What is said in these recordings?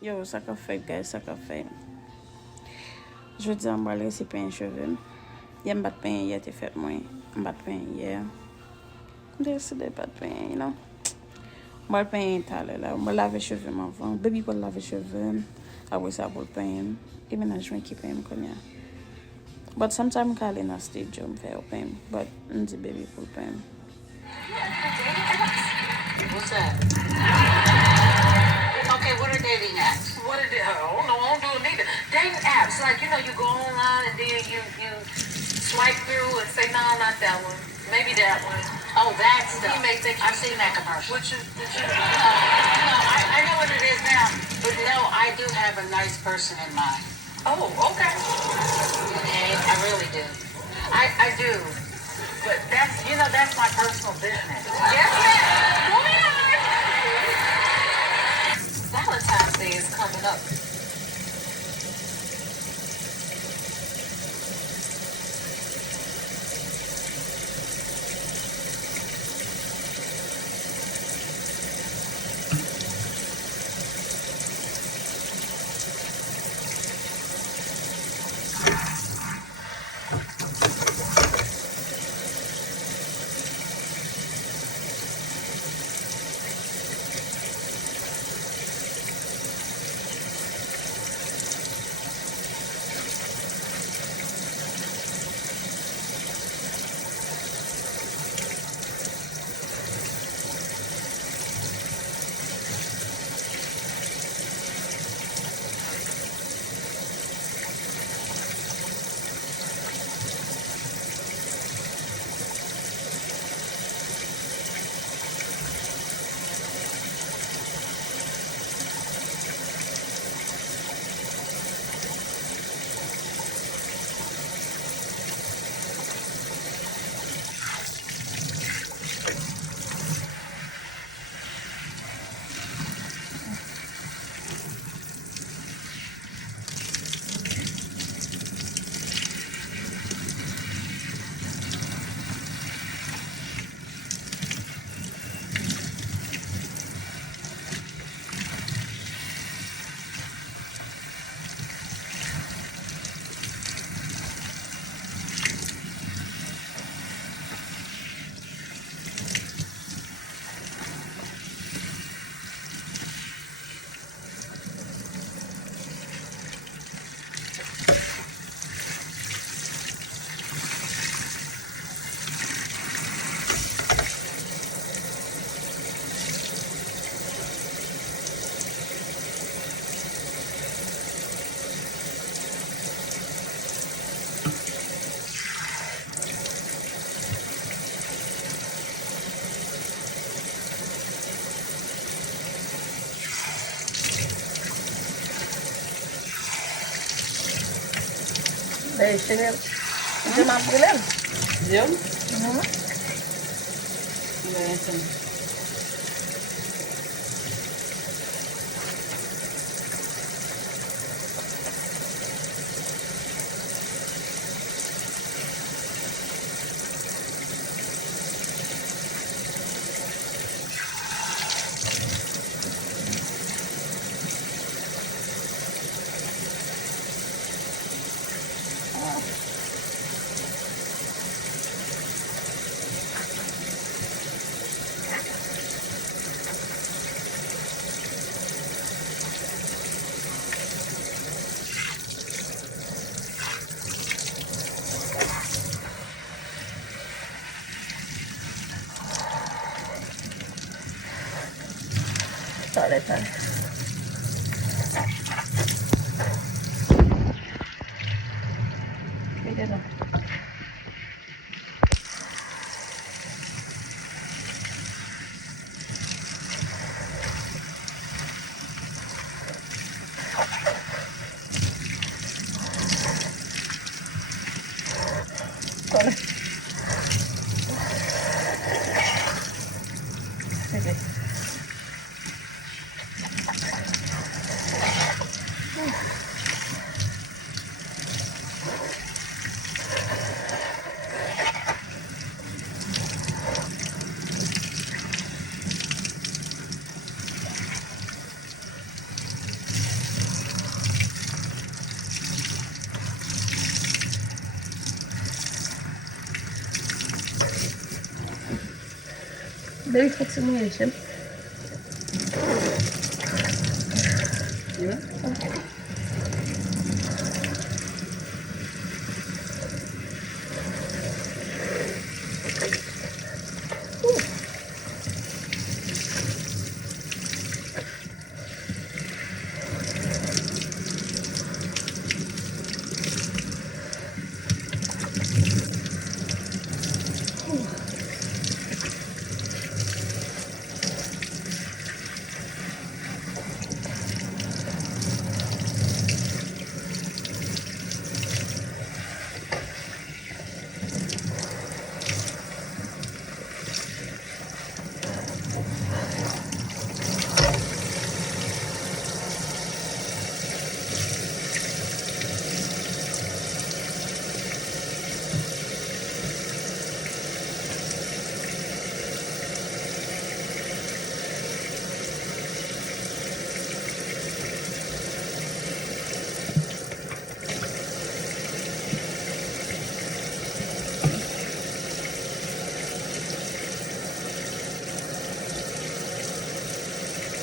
Yo, ça qu'a fait, guys, ça qu'a fait. Je veux dire, on va laisser peindre les cheveux. Il y a un bat de pain hier, t'es fait moi. Un bat de pain hier. Décidé pas de pain, you know. On va le pain tout là. On va laver les cheveux avant. Baby pour laver les cheveux. Après ça, pour le pain. Et maintenant, je vais qui pain, comme ça. But sometimes I call in a stage, I feel pain. But I'm the baby pour le pain. What's that? Okay, what are dating apps? What are they? Oh no, I don't do it neither. Dating apps, like you go online and then you swipe through and say, no, not that one. Maybe that one. Oh, that stuff. You may think I've seen that commercial. Which is, I know what it is now, but no, I do have a nice person in mind. Oh, okay. Okay, I really do. I do. But that's my personal business. Yes, ma'am. Go ahead. Valentine's Day is coming up. Chanel. Je m'appelle. Jim? Mhm. Listen. Sorry, sorry. Pwede na. Sorry. Sige. Baby, fok si mwen jem. Yeah.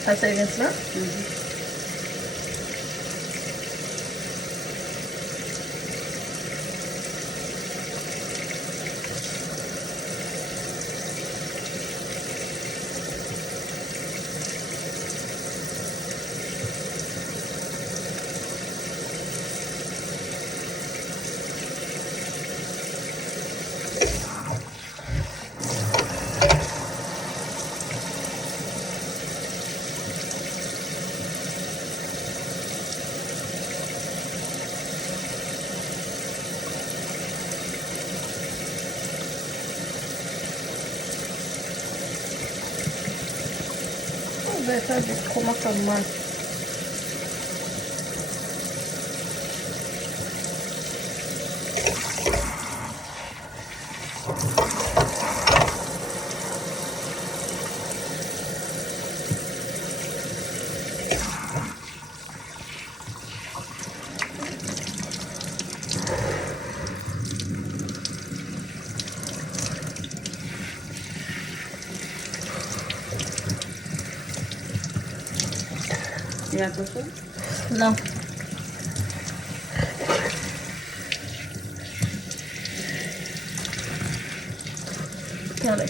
Pase gen la? Ben, ça, c'est comment ça mal. Il y a tout ça? Non. Kale.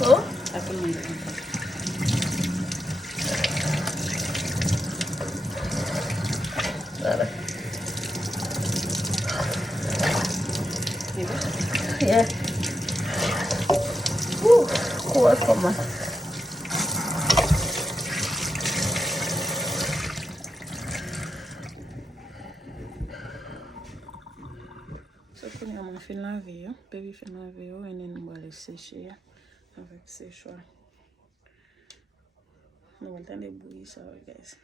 Oh? Aku mandi. Dale. Ini. Yeah. Kuat koma. So kwenye mwa fin laver yo, baby fin laver yo, and then mwa le sécher ya avec séchoir. Nou wal tan de bouillir ça, guys.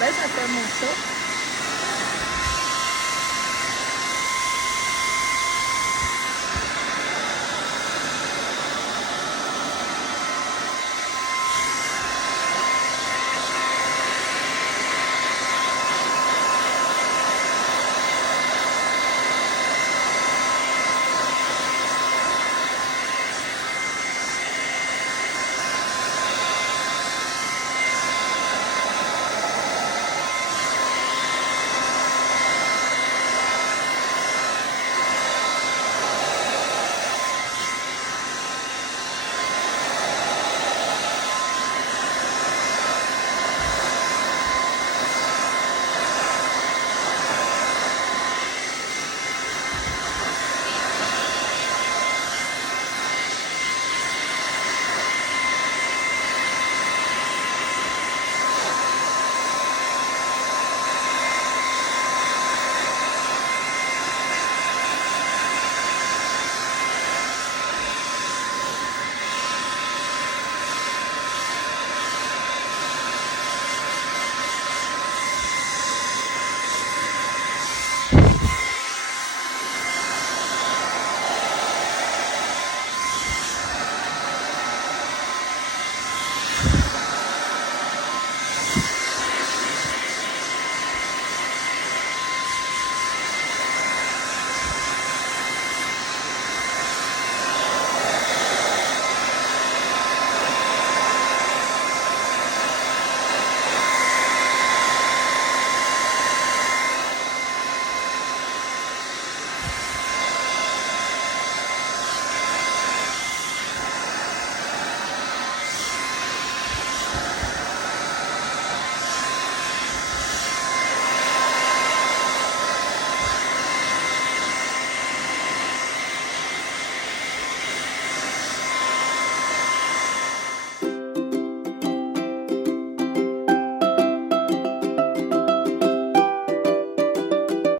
Ben, ça fait mon ça.